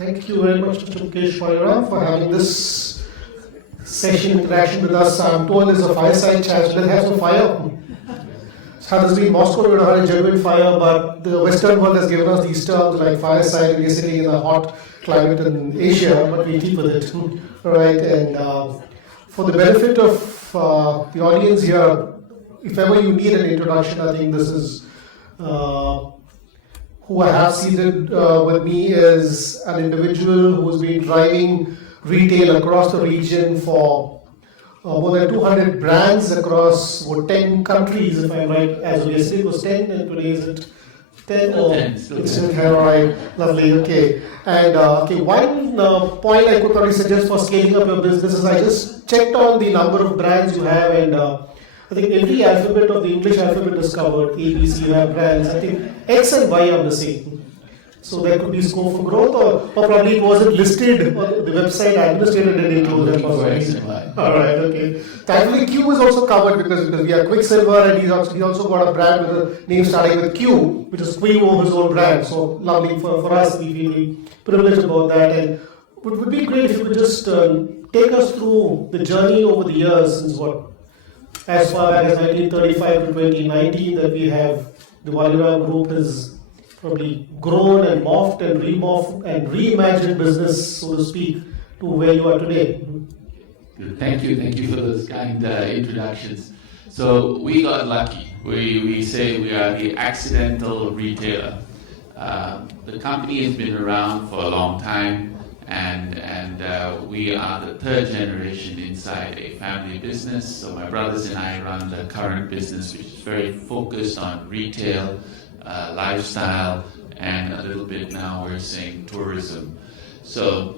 Thank you very much, Mr. Mukesh Pairam, for having this session interaction with us. I'm told it's a fireside chat. Let's have some fire. There's been Moscow, we would have had a genuine fire, but the Western world has given us these terms like fireside. We're sitting in a hot climate in Asia, but we keep with it, right? And for the benefit of the audience here, if ever you need an introduction, I think this is who I have seated with me is an individual who's been driving retail across the region for more than 200 brands across 10 countries, if I'm right. As of yesterday it was 10, and today is it 10? Oh, it's in here, right. Lovely, okay. And one point I could probably suggest for scaling up your business is I just checked on the number of brands you have, and I think every alphabet of the English alphabet is covered. A, B, C, you have brands. I think X and Y are missing. So there could be scope for growth, or probably it wasn't listed on the website. Administrator didn't include them. All right, okay. Thankfully, Q is also covered because we have Quicksilver, and he also got a brand with a name starting with Q, which is Quivo, his own brand. So lovely for us. We feel privileged about that, and it would be great if you could just take us through the journey over the years since as far back as 1935 to 2019 that we have the Valira Group has probably grown and morphed and remorphed and reimagined business, so to speak, to where you are today. Thank you for those kind introductions. So we got lucky. We say we are the accidental retailer. The company has been around for a long time, and we are the third generation inside a family business. So my brothers and I run the current business, which is very focused on retail, lifestyle, and a little bit now we're saying tourism. So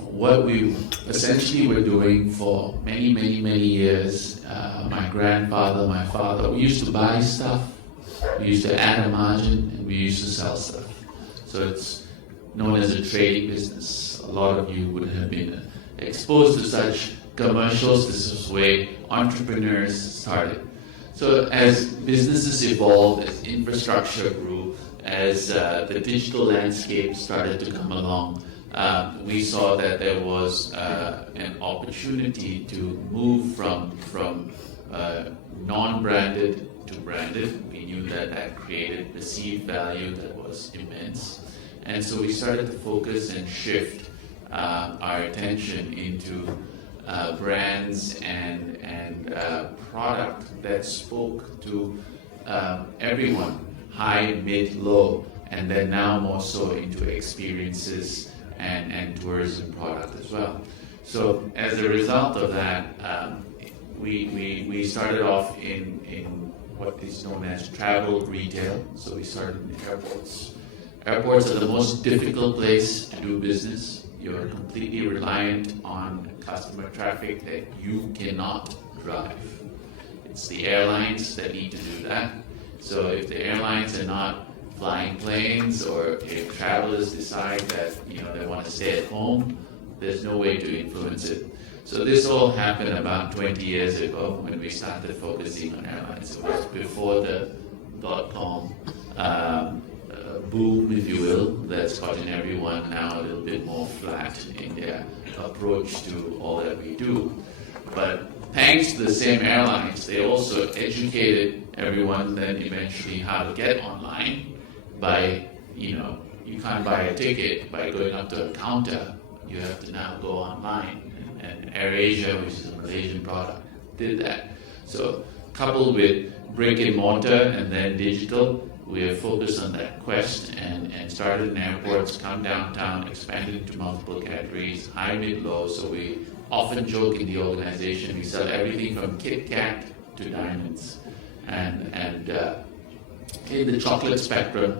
what we essentially were doing for many years, my grandfather, my father, we used to buy stuff, we used to add a margin, and we used to sell stuff. So it's known as a trading business. A lot of you would have been exposed to such commercials. This is where entrepreneurs started. So as businesses evolved, as infrastructure grew, as the digital landscape started to come along, we saw that there was an opportunity to move from non-branded to branded. We knew that created perceived value that was immense. And so we started to focus and shift our attention into brands and product that spoke to everyone, high, mid, low, and then now more so into experiences and tourism product as well. So as a result of that, we started off in what is known as travel retail. So we started in airports. Airports are the most difficult place to do business. You're completely reliant on customer traffic that you cannot drive. It's the airlines that need to do that. So if the airlines are not flying planes, or if travelers decide that they want to stay at home, there's no way to influence it. So this all happened about 20 years ago when we started focusing on airlines. It was before the .com boom, if you will, that's gotten everyone now a little bit more flat in their approach to all that we do. But thanks to the same airlines, they also educated everyone then eventually how to get online by, you can't buy a ticket by going up to a counter. You have to now go online. And AirAsia, which is a Malaysian product, did that. So coupled with brick and mortar and then digital, we have focused on that quest and started in airports, come downtown, expanded into multiple categories, high, mid, low. So we often joke in the organization, we sell everything from Kit Kat to diamonds. And in the chocolate spectrum,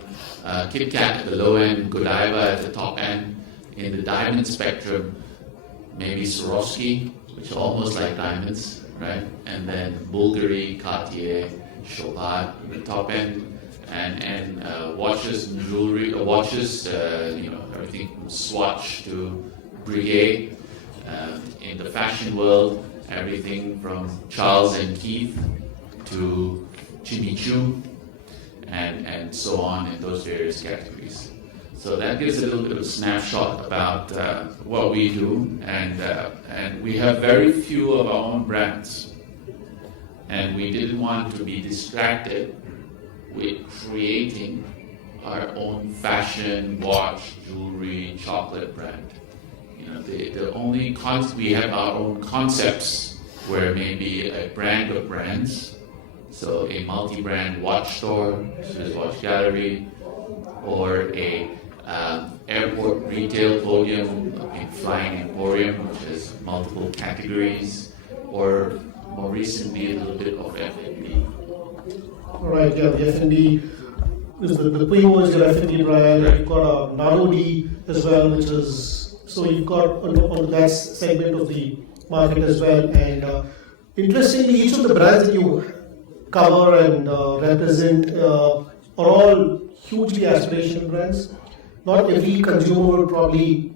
Kit Kat at the low end, Godiva at the top end. In the diamond spectrum, maybe Swarovski, which are almost like diamonds, right? And then Bulgari, Cartier, Chopard at the top end. And watches and jewelry, everything from Swatch to Breguet. In the fashion world, everything from Charles and Keith to Jimmy Choo, and so on in those various categories. So that gives a little bit of a snapshot about what we do, and we have very few of our own brands, and we didn't want to be distracted with creating our own fashion, watch, jewelry, chocolate brand. You know, the only we have our own concepts where maybe a brand of brands, so a multi-brand watch store, Swiss Watch Gallery, or a airport retail podium, a flying emporium, which has multiple categories, or more recently a little bit of F&B. All right, yeah, the F&B is the Primo is your F&B brand. Right. You've got a Narodi as well, which is, so you've got on that segment of the market as well. And interestingly, each of the brands that you cover and represent are all hugely aspirational brands. Not every consumer will probably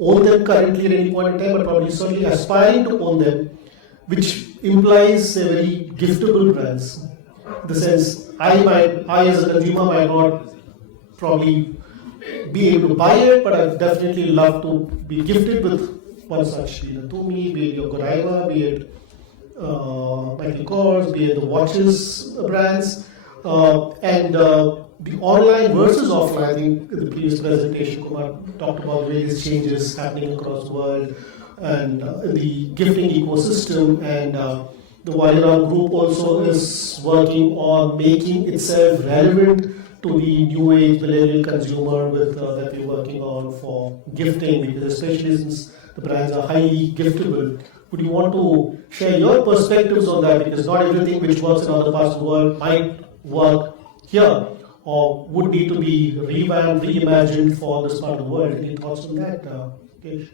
own them currently at any point in time, but probably certainly aspiring to own them, which implies a very giftable brands. In the sense, I as a consumer might not probably be able to buy it, but I'd definitely love to be gifted with one such, be it Tumi, be it your Godiva, be it Michael Kors, be it the watches brands, and the online versus offline. I think in the previous presentation, Kumar talked about various changes happening across the world and the gifting ecosystem, and the Waliram Group also is working on making itself relevant to the new age millennial consumer with that we're working on for gifting, because especially since the brands are highly giftable. Would you want to share your perspectives on that? Because not everything which works in other parts of the world might work here, or would need to be revamped, reimagined for this part of the world. Any thoughts on that, Kesh?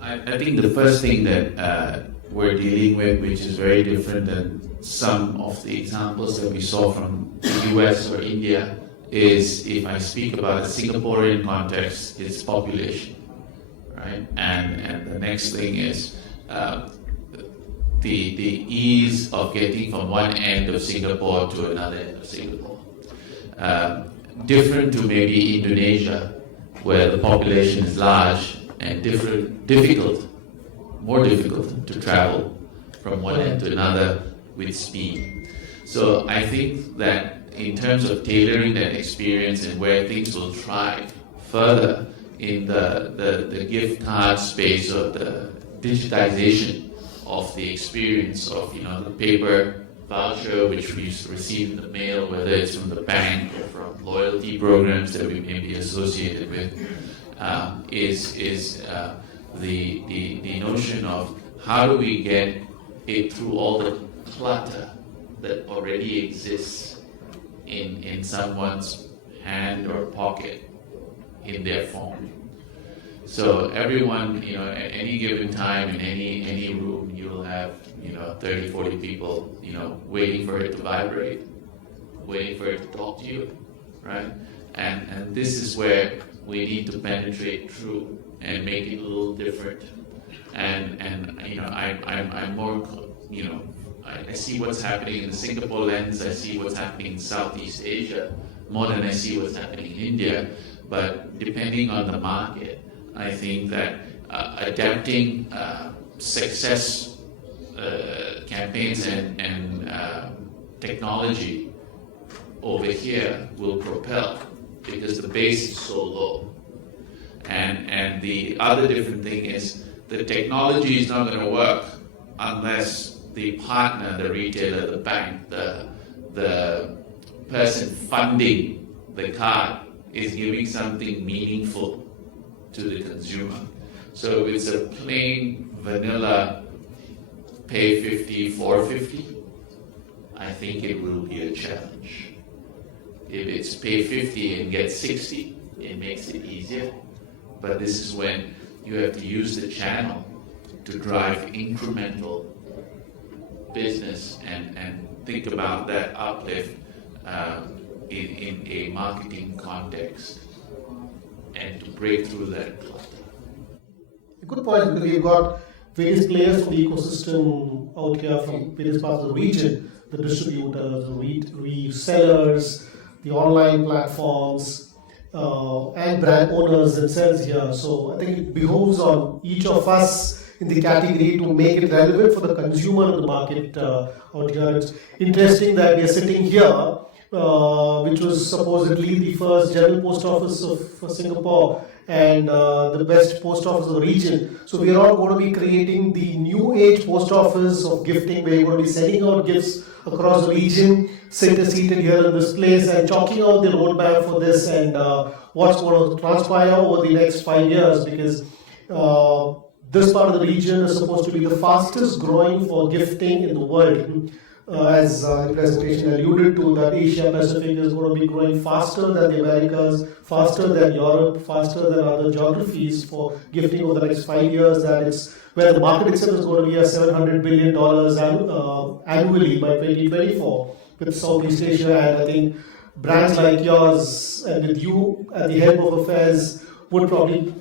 I think the first thing that we're dealing with, which is very different than some of the examples that we saw from the US or India, is if I speak about a Singaporean context, it's population, right? And the next thing is the ease of getting from one end of Singapore to another end of Singapore. Different to maybe Indonesia, where the population is large and more difficult to travel from one end to another with speed. So I think that in terms of tailoring that experience and where things will thrive further in the gift card space or the digitization of the experience of, you know, the paper voucher which we receive in the mail, whether it's from the bank or from loyalty programs that we may be associated with, is the notion of how do we get it through all the clutter that already exists in someone's hand or pocket in their phone. So everyone, you know, at any given time in any room, you'll have, you know, 30, 40 people, you know, waiting for it to vibrate, waiting for it to talk to you, right? And this is where we need to penetrate through and make it a little different. And you know, I'm more, you know, I see what's happening in the Singapore lens, I see what's happening in Southeast Asia, more than I see what's happening in India. But depending on the market, I think that adapting success campaigns and technology over here will propel, because the base is so low. And the other different thing is the technology is not going to work unless the partner, the retailer, the bank, the person funding the card is giving something meaningful to the consumer. So if it's a plain vanilla pay 50 for 50, I think it will be a challenge. If it's pay 50 and get 60, it makes it easier. But this is when you have to use the channel to drive incremental business and think about that uplift in a marketing context and to break through that clutter. A good point, because we've got various players from the ecosystem out here from various parts of the region, the distributors, the resellers, the online platforms. and brand owners themselves here. So I think it behoves on each of us in the category to make it relevant for the consumer of the market out here. It's interesting that we are sitting here, which was supposedly the first general post office of Singapore and the best post office of the region. So we are all going to be creating the new age post office of gifting, where you're going to be sending out gifts across the region, seated here in this place and chalking out the roadmap for this and what's going to transpire over the next 5 years, because this part of the region is supposed to be the fastest growing for gifting in the world. As the presentation alluded to, that Asia Pacific is going to be growing faster than the Americas, faster than Europe, faster than other geographies for gifting over the next 5 years. That it's where the market itself is going to be $700 billion annually by 2024 with Southeast Asia. And I think brands like yours and with you at the helm of affairs would probably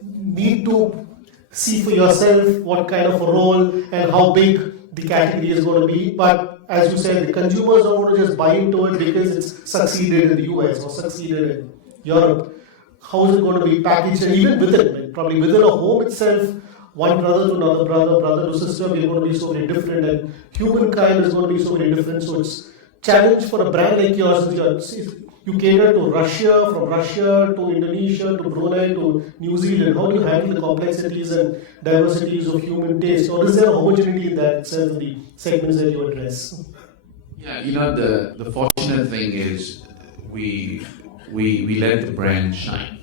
need to see for yourself what kind of a role and how big the category is going to be. But as you said, the consumers don't want to just buy into it because it's succeeded in the US or succeeded in Europe. How is it going to be packaged? And even within, probably within a home itself, one brother to another brother, brother to sister, we're going to be so very different, and humankind is going to be so very different. So it's challenge for a brand like yours. You cater to Russia, from Russia to Indonesia to Brunei to New Zealand. How do you handle the complexities and diversities of human taste? Or is there a homogeneity in that sense of the segments that you address? Yeah, the fortunate thing is we let the brand shine.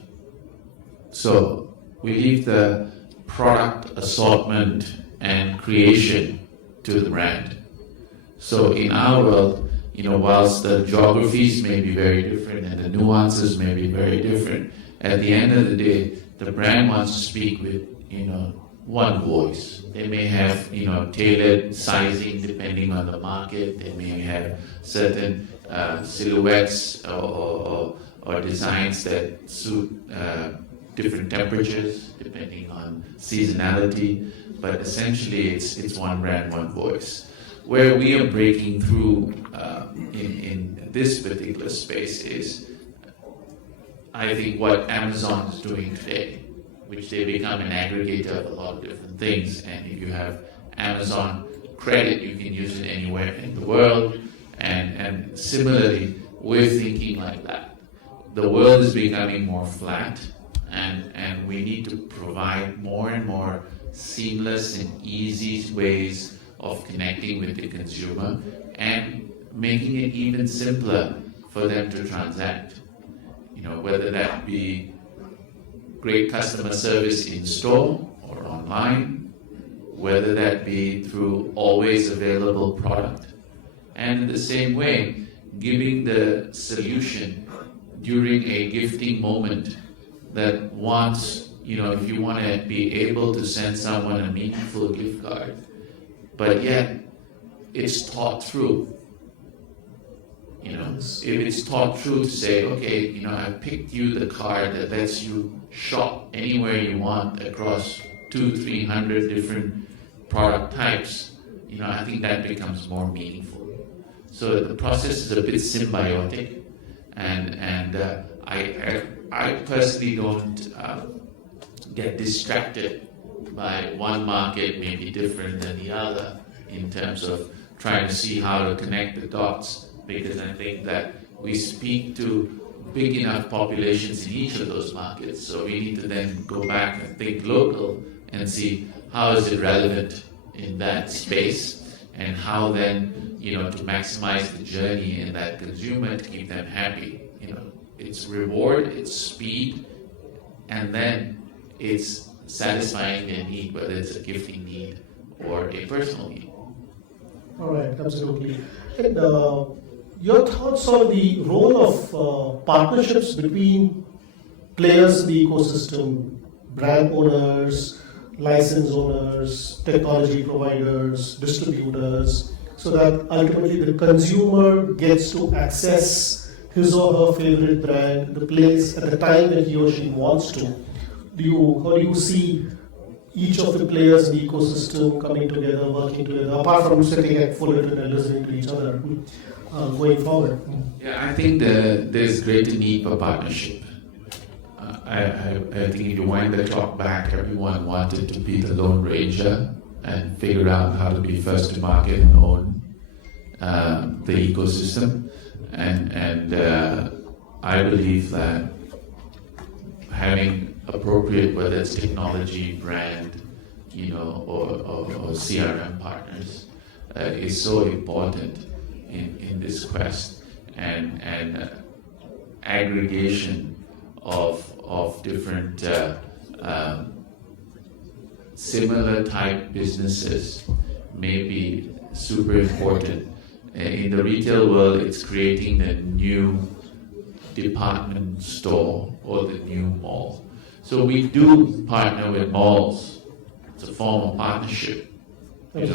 So we leave the product assortment and creation to the brand. So in our world, whilst the geographies may be very different and the nuances may be very different, at the end of the day, the brand wants to speak with, one voice. They may have, tailored sizing depending on the market. They may have certain silhouettes or designs that suit different temperatures depending on seasonality. But essentially, it's one brand, one voice. Where we are breaking through in this particular space is, I think, what Amazon is doing today, which they become an aggregator of a lot of different things. And if you have Amazon credit, you can use it anywhere in the world. And similarly, we're thinking like that. The world is becoming more flat, and we need to provide more and more seamless and easy ways of connecting with the consumer and making it even simpler for them to transact. Whether that be great customer service in store or online, whether that be through always available product. And in the same way, giving the solution during a gifting moment that wants, if you want to be able to send someone a meaningful gift card, but yet it's thought through. If it's thought through to say, okay, I picked you the card that lets you shop anywhere you want across 200-300 different product types, I think that becomes more meaningful. So the process is a bit symbiotic, and I personally don't get distracted by one market may be different than the other in terms of trying to see how to connect the dots, because I think that we speak to big enough populations in each of those markets, so we need to then go back and think local and see how is it relevant in that space, and how then, to maximize the journey in that consumer to keep them happy. It's reward, it's speed, and then it's satisfying their need, whether it's a gifting need or a personal need. All right, absolutely. And your thoughts on the role of partnerships between players in the ecosystem, brand owners, license owners, technology providers, distributors, so that ultimately the consumer gets to access his or her favorite brand, the place at the time that he or she wants to. How do you see each of the players in the ecosystem coming together, working together, apart from sitting at Fullerton and listening to each other, going forward? Yeah, I think there's greater need for partnership. I think if you wind the clock back, everyone wanted to be the Lone Ranger and figure out how to be first to market and own the ecosystem. And I believe that having appropriate, whether it's technology, brand, or CRM partners, is so important in this quest, and aggregation of different similar type businesses may be super important. In the retail world, it's creating the new department store or the new mall. So we do partner with malls. It's a form of partnership. You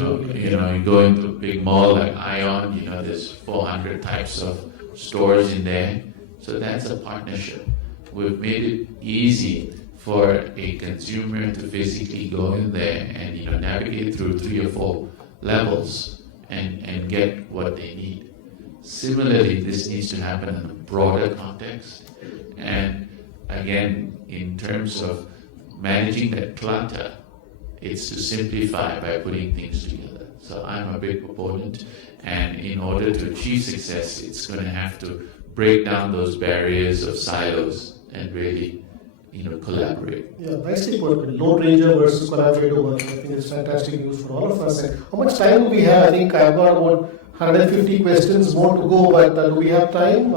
go into a big mall like Ion, there's 400 types of stores in there. So that's a partnership. We've made it easy for a consumer to physically go in there and navigate through 3 or 4 levels and get what they need. Similarly, this needs to happen in a broader context. And again, in terms of managing that clutter, it's to simplify by putting things together. So I'm a big proponent, and in order to achieve success, it's going to have to break down those barriers of silos and really, collaborate. Yeah, nicely put. Lone Ranger versus collaborative work. I think it's fantastic news for all of us. And how much time do we have? I think I've got about 150 questions more to go, but do we have time?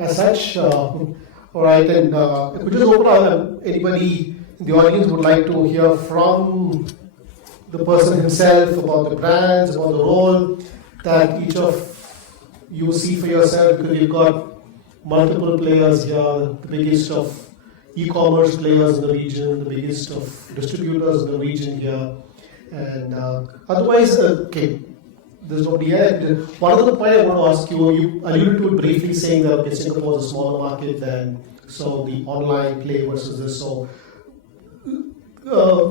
As such, all right, then could you just open up, anybody in the audience would like to hear from the person himself about the brands, about the role that each of you see for yourself, because we've got multiple players here, the biggest of e-commerce players in the region, the biggest of distributors in the region here, and otherwise, okay, there's nobody here. One other point I want to ask you, you alluded to it briefly, saying that okay, Singapore is a smaller market than the online play versus this. So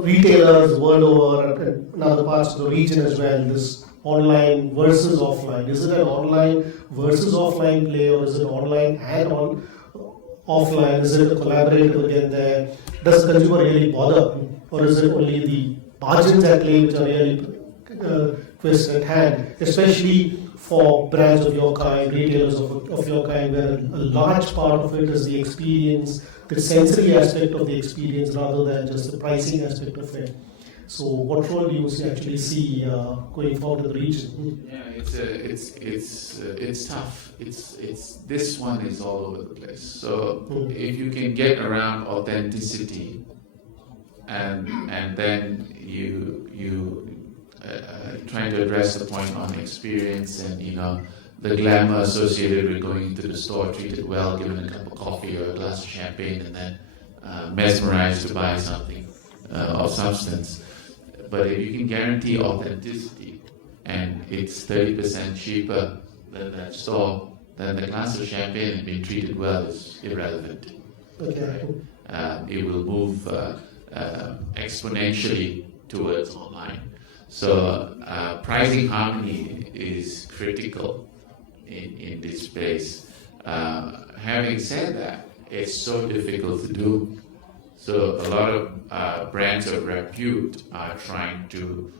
retailers world over and in other parts of the region as well, this online versus offline. Is it an online versus offline play, or is it online and offline? Is it a collaborative again there? Does the consumer really bother, or is it only the margins at play which are really question at hand, especially for brands of your kind, retailers of your kind, where a large part of it is the experience, the sensory aspect of the experience rather than just the pricing aspect of it. So what role do you actually see going forward in the region? Yeah, it's tough. It's this one is all over the place. So if you can get around authenticity, and then you trying to address the point on experience and the glamour associated with going into the store, treated well, given a cup of coffee or a glass of champagne, and then mesmerized to buy something of substance. But if you can guarantee authenticity and it's 30% cheaper than that store, then the glass of champagne and being treated well is irrelevant. Okay. Right? It will move exponentially towards online. So pricing harmony is critical in this space. Having said that, it's so difficult to do. So a lot of brands of repute are trying to,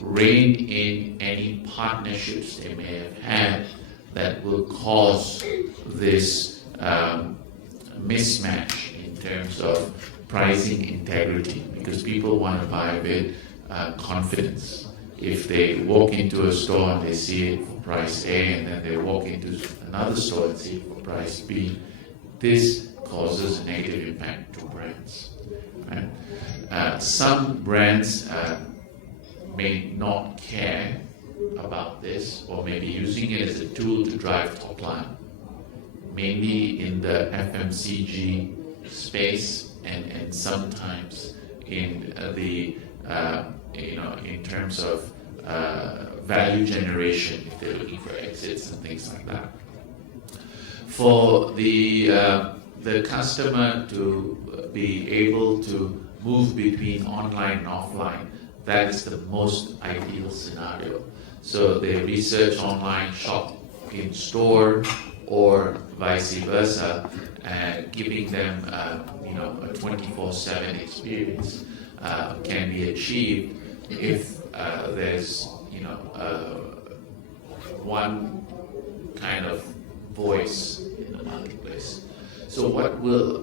rein in any partnerships they may have had that will cause this mismatch in terms of pricing integrity, because people want to buy with confidence. If they walk into a store and they see it for price A, and then they walk into another store and see it for price B, this causes a negative impact to brands. Right? Some brands may not care about this, or maybe using it as a tool to drive top line, mainly in the FMCG space, and sometimes in the in terms of value generation, if they're looking for exits and things like that. For the customer to be able to move between online and offline, that is the most ideal scenario. So they research online, shop in store, or vice versa, giving them a 24/7 experience can be achieved if there's one kind of voice in the marketplace. So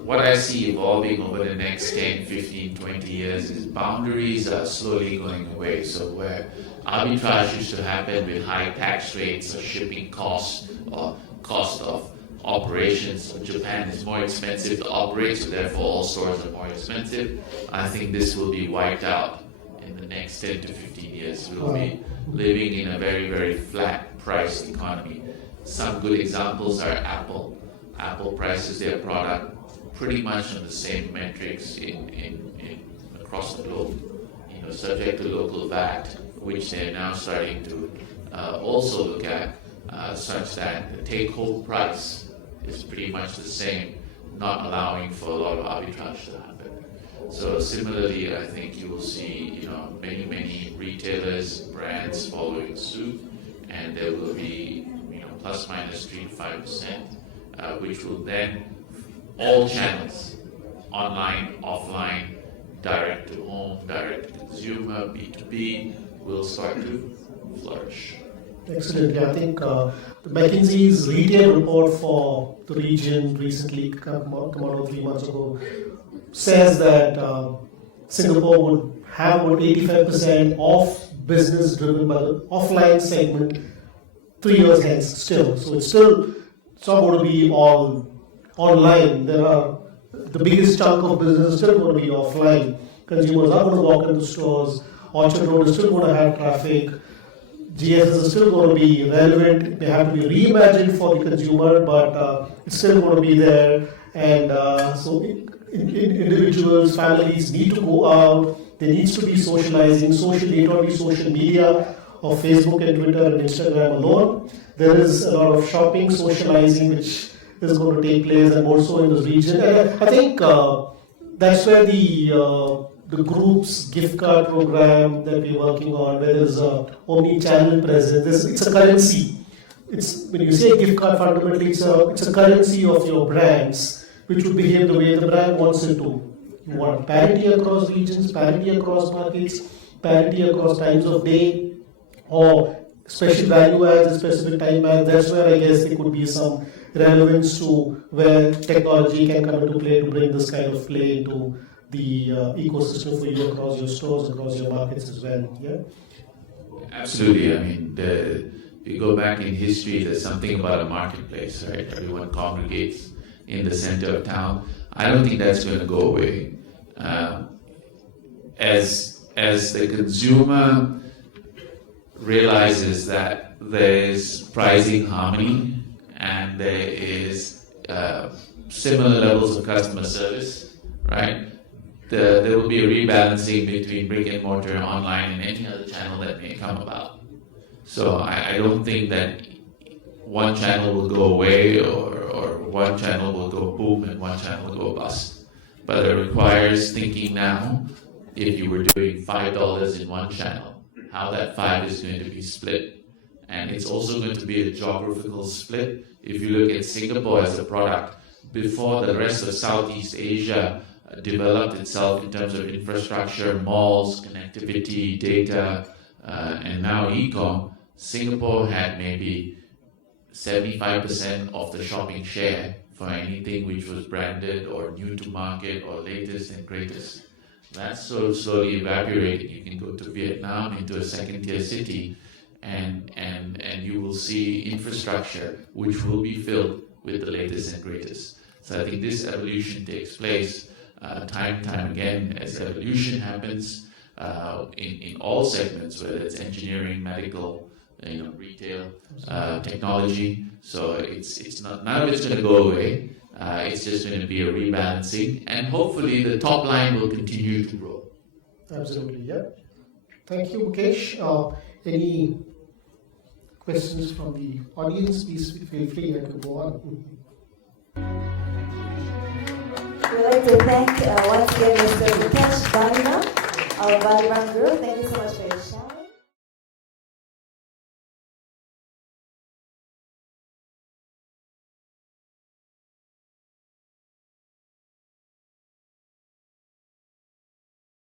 what I see evolving over the next 10, 15, 20 years is boundaries are slowly going away. So where arbitrage used to happen with high tax rates or shipping costs or cost of operations. So Japan is more expensive to operate, so therefore all stores are more expensive. I think this will be wiped out in the next 10 to 15 years. We'll be living in a very, very flat priced economy. Some good examples are Apple. Apple prices their product pretty much on the same metrics in across the globe, subject to local VAT, which they're now starting to also look at, such that the take-home price is pretty much the same, not allowing for a lot of arbitrage to happen. So similarly, I think you will see, many retailers, brands following suit, and there will be, plus minus 3 to 5%, which will then all channels, online, offline, direct to home, direct to consumer, B2B, will start to flourish. Excellent. Yeah, I think the McKinsey's retail report for the region recently come out 3 months ago says that Singapore would have about 85% of business driven by the offline segment 3 years hence still. So it's not going to be all online. The biggest chunk of business is still going to be offline. Consumers are going to walk into stores. Orchard Road is still going to have traffic. GSS is still going to be relevant. It may have to be reimagined for the consumer, but it's still going to be there. And so individuals, families need to go out. There needs to be socializing. It need not be social media or Facebook and Twitter and Instagram alone. There is a lot of shopping, socializing, which is going to take place, and also in this region. And I think that's where the group's gift card program that we're working on, where there's a omni-channel presence. It's a currency. When you say gift card, fundamentally it's a currency of your brands, which would behave the way the brand wants it to. You want parity across regions, parity across markets, parity across times of day, or special value adds and specific time adds. That's where I guess there could be some relevance to where technology can come into play to bring this kind of play into the ecosystem for you across your stores, across your markets as well. Yeah. Absolutely. I mean, if you go back in history, there's something about a marketplace, right? Everyone congregates in the center of town. I don't think that's going to go away. As the consumer realizes that there's pricing harmony and there is similar levels of customer service, right? There will be a rebalancing between brick and mortar, online, and any other channel that may come about. So I don't think that one channel will go away or one channel will go boom and one channel will go bust. But it requires thinking now, if you were doing $5 in one channel, how that 5 is going to be split. And it's also going to be a geographical split. If you look at Singapore as a product, before the rest of Southeast Asia developed itself in terms of infrastructure, malls, connectivity, data, and now e-com, Singapore had maybe 75% of the shopping share for anything which was branded or new to market or latest and greatest. That's so slowly evaporating. You can go to Vietnam, into a second-tier city, and you will see infrastructure which will be filled with the latest and greatest. So I think this evolution takes place time and time again as evolution happens in all segments, whether it's engineering, medical, retail, technology. So it's not, none of it's going to go away. It's just going to be a rebalancing, and hopefully the top line will continue to grow. Absolutely, yeah. Thank you, Mukesh. Any questions from the audience? Please feel free to go on. We'd like to thank once again Mr. Mukesh Bhanima of Baliban Group. Thank you so much for your